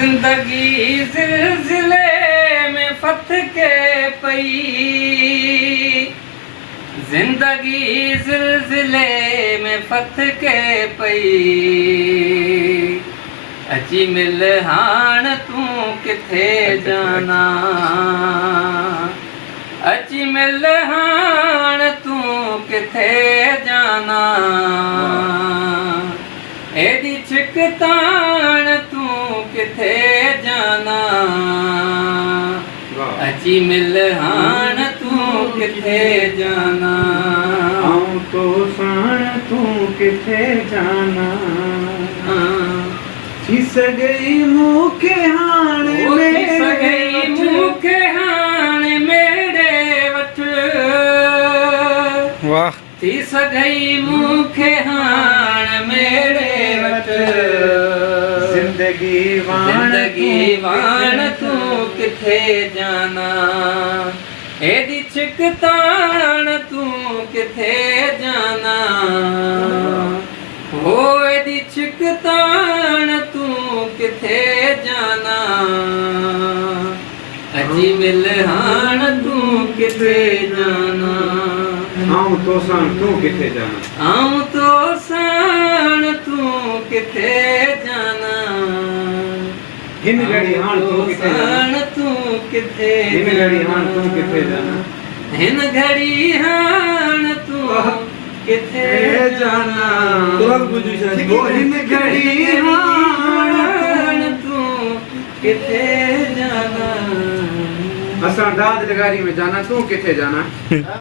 जिंदगी जिलजिले में फत के पई, जिंदगी जिलजिले में फत के पई। अची मिल हाण तू किथे जाना, अची मिल हाण तू किथे जाना। एडी छिकतान तू किथे जाना, अची मिल हाण तू किथे जाना। आऊं तो साण तू किथे जाना। थी सगई मूंखे हाणे सगई मूंखे हाणे मेरे वठ। वाह थी सगई मूंखे हाणे मेरे वठ। जिंदगी जिंदगी वाण तू किथे जाना। एडी छिकतान तू किथे जाना। हो एडी छिकतान तू किथे जाना। अची मिल हाण तू किथे जाना। आऊं तो साण तू किथे जाना। आऊं तो साण तू किथे जाना। हिन घड़ी हाण तू किथे जाना। तू किथे हिन घड़ी हाण तू किथे जाना। हिन घड़ी हाण तू किथे जाना। हिन घड़ी हाण तू किथे जाना। असां दाद लगारी में जाना, तू किथे जाना।